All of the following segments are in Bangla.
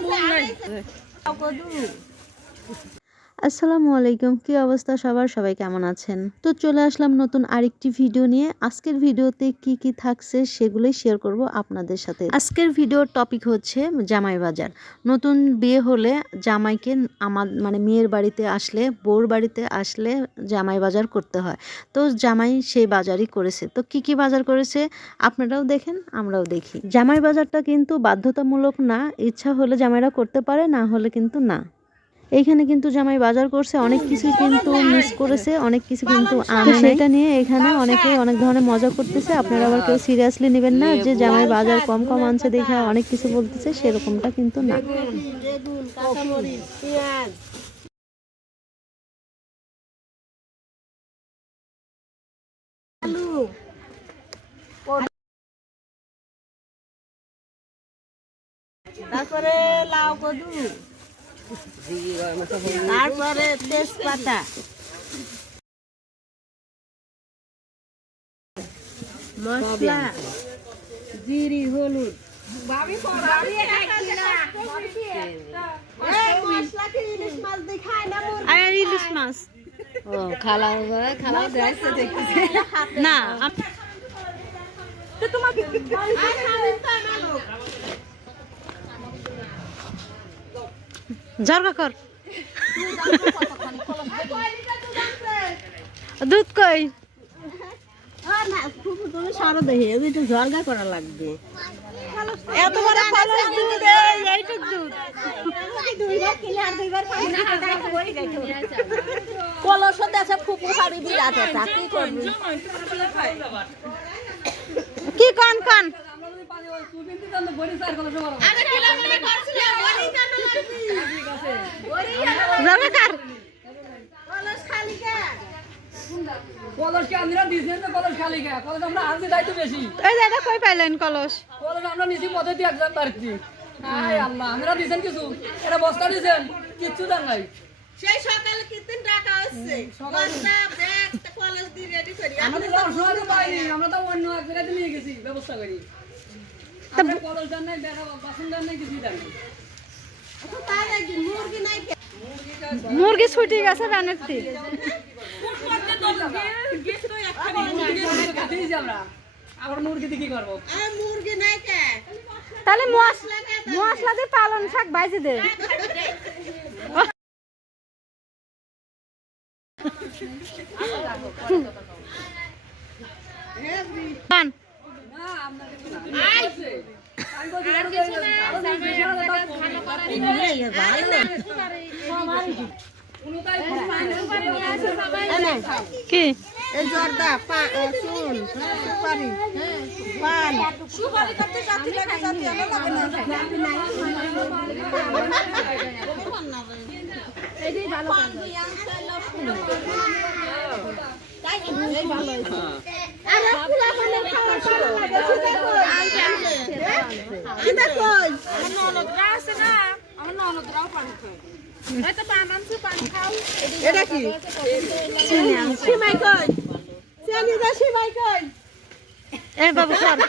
看看这里大锅炖 আসসালামু আলাইকুম। কি অবস্থা সবার? সবাই কেমন আছেন? তো চলে আসলাম নতুন আরেকটি ভিডিও নিয়ে। আজকের ভিডিওতে কি কি থাকছে সেগুলোই শেয়ার করব আপনাদের সাথে। আজকের ভিডিওর টপিক হচ্ছে জামাই বাজার। নতুন বিয়ে হলে জামাইকে আমার মানে মেয়ের বাড়িতে আসলে, বউর বাড়িতে আসলে জামাই বাজার করতে হয়। তো জামাই সেই বাজারই করেছে। তো কি কি বাজার করেছে আপনারাও দেখেন, আমরাও দেখি। জামাই বাজারটা কিন্তু বাধ্যতামূলক না। ইচ্ছা হলে জামাইরা করতে পারে, না হলে কিন্তু না। এইখানে কিন্তু জামাই বাজার করছে অনেক কিছু কিন্তু মিস করেছে অনেক কিছু কিন্তু আনে সেটা নিয়ে এখানে অনেকে অনেক ধরনের মজা করতেছে আপনারা আবার কেউ সিরিয়াসলি নেবেন না যে জামাই বাজার কম কম আনছে দেখে অনেক কিছু বলতেছে সেরকমটা কিন্তু না। তারপরে লাউ কদু। তারপরে তেজপাতা। মশলা জিরি হলুদ। ইলিশ মাছ ও খালা খালা না জর্গা কর। দুধ কই? তুমি সারো দেখে একটু করা লাগবে এত বড় কলস দুধ এইটুক দুধ। কলস আছে ফুপু শাড়ি বিরাট এটা কি করবি? কি কন কন? কর? কলস কে আমরা দিয়েছেন তো কলস খালি কে কলস আমরা আনতে দায়িত্ব বেশি। এই দাদা কই পাইলেন কলস? কলস আমরা নিছি দিয়ে একজন বাড়তি আয় আল্লাহ আমরা দিয়েছেন কিছু? এটা বস্তা দিয়েছেন কিচ্ছু দেন নাই। সেই সকালে কীর্তন টাকা হচ্ছে বস্তা ব্যাগ কলেজ দিয়ে রেডি করি। আমাদের তো তো পাইনি আমরা তো অন্য এক জায়গাতে নিয়ে গেছি ব্যবস্থা করি। আমরা কলস দেন নাই বেড়া বাসন দেন নাই কিছুই দেন নাই। মুরগি ছুটি গেছে রানের তাহলে মশলা দিয়ে পালন শাক ভাজি দে। না। কি? জর্দা পা এ, সুপারি পান সুপারি করতে জাতি লাগে জাতি আমার লাগে না কিটা কই এটা কি? সিমাই কই? সিমাই কই? এ বাবু কর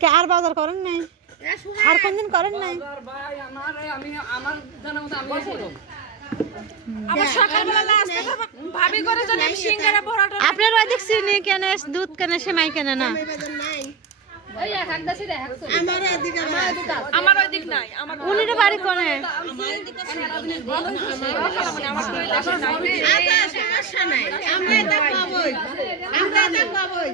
কে আর বাজার করেন নাই? আর কোনদিন করেন নাই? বাবার ভাই আমার এই আমি আমার জানা মতো আমি প্রথম আপনার ওদিক চিনি কেনে দুধ কেনে সেমাই কেনে না? বাজার নাই। আমার এদিকে বাড়ি কোনে? সমস্যা নাই। আমরা এটা পাবোই। আমরা এটা পাবোই।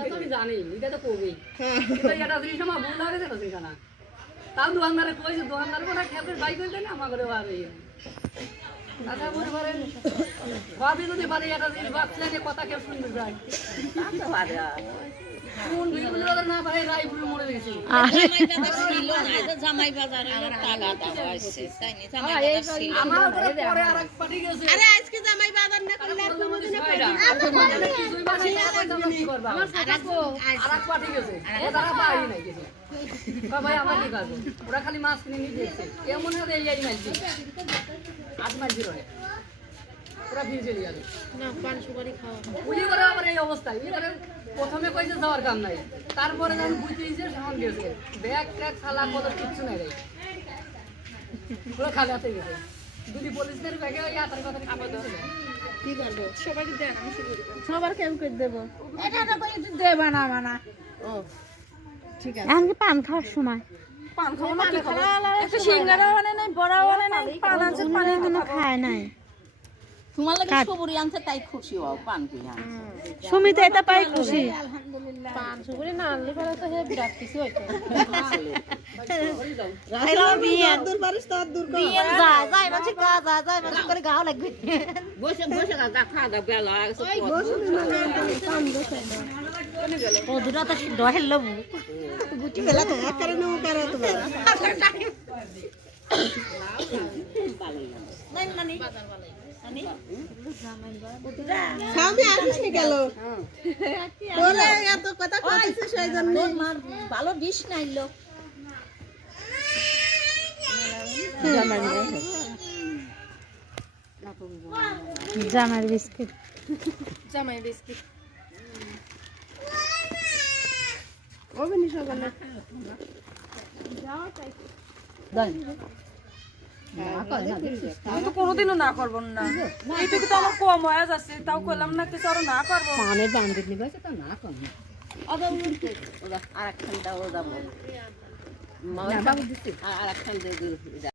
এটা জানি এটা তো কবি। হ্যাঁ। এটা জিনিস আমার ভুল লাগে সেটা জিনিস না তাও দোকানদারে কইছে দোকানদার বলে খেয়াল করে বাই করে আমার আর ইয়ে। আচ্ছা মনে ভাবি যদি বাড়ি একটা জিনিস যে কথা কেউ শুনতে যায় ভাই হ্যাঁ। আমার কি ওরা খালি মাছ কিনে নিয়ে এমন হবে এই উনি করে এই উনি করে প্রথমে কইছে যাওয়ার কাম নাই। তারপরে যখন বুঝতে দিয়েছে তখন গেছে। ব্যাগ ট্যাগ খালা কত কিচ্ছু নাই রে। পুরো খালি হাতে গেছে। ব্যাগে ওই কথা খাবার দেওয়া কি করব সবার কেউ করে দেবো? এটা তো করে দেবা না মানা। ও ঠিক আছে। এখন কি পান খাওয়ার সময়? পান খাব না কি খাব? একটু সিঙ্গারা মানে নাই বড়া মানে নাই পান আছে পানি কোনো খায় নাই। তোমার লাগে সবুরি আনছে তাই খুশি হও পান কি সুমিতা এটা পাই খুশি। দূর পারিস তোর দূর কর বসে বসে গা খাওয়া দাওয়া গুটি বেলা তো এক করে নেব করে তোমার স্বামী আসিস নি গেল বলে এত কথা কইছিস সেই জন্য ভালো ডিশ নাইলো। জামার বিস্কিট। জামাই বিস্কিট। ওভেনি সকালে। আমি তো কোনোদিনও না করব না। এইটুকু তো আমার কম হয়ে যাচ্ছে তাও করলাম না কিছু আরও না করব। আর একখান দাও যাব আর একখান দিয়ে